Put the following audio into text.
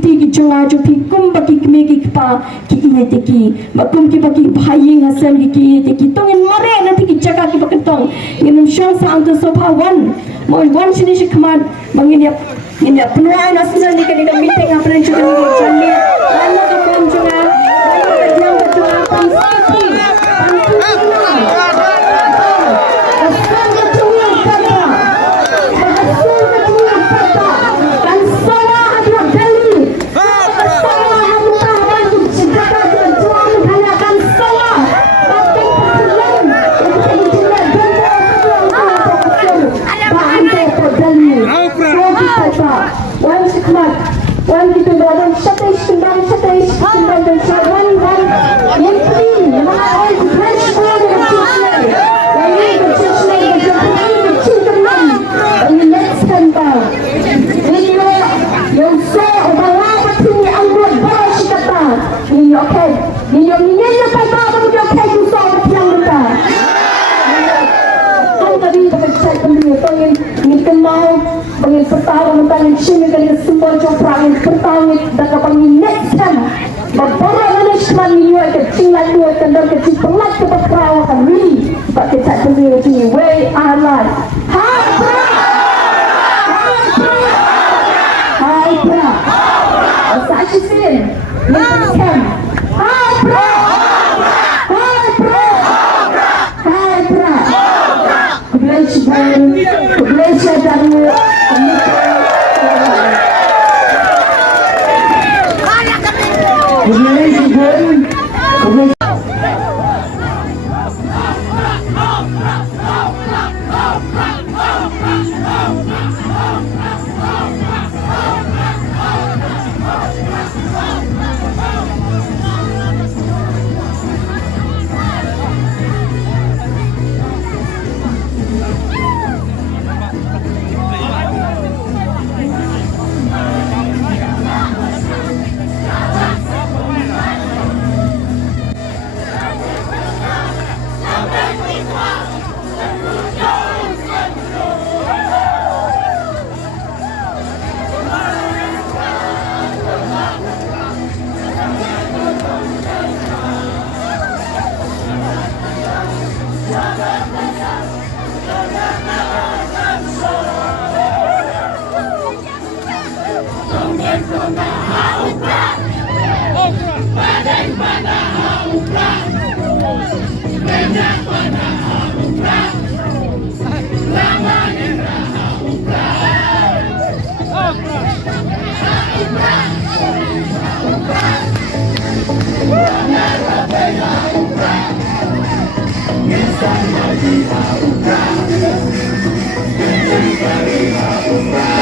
ki chunga chu phi kum ba ki me ki pa ki ye te ki ba kum ki ba ki bhai ngasam ki ye te ki tong in mare na ti ki chaka ki ba ka tong in shong sa ang so pa one sini shi khaman bangin ya pnuai na sina ni ka ni meeting apren chu ni chali ano ka kom chunga ano ka jam ka chunga pan sati pangin pertawang pangin sini kali sembol coprawin pertawang dan pangin next time babara management ni yo ke tinggal dua tendar ke cipenglat ke perawakan really but kita sendiri sini way our life hai bra asal sini next time hai bra Bless you, Kita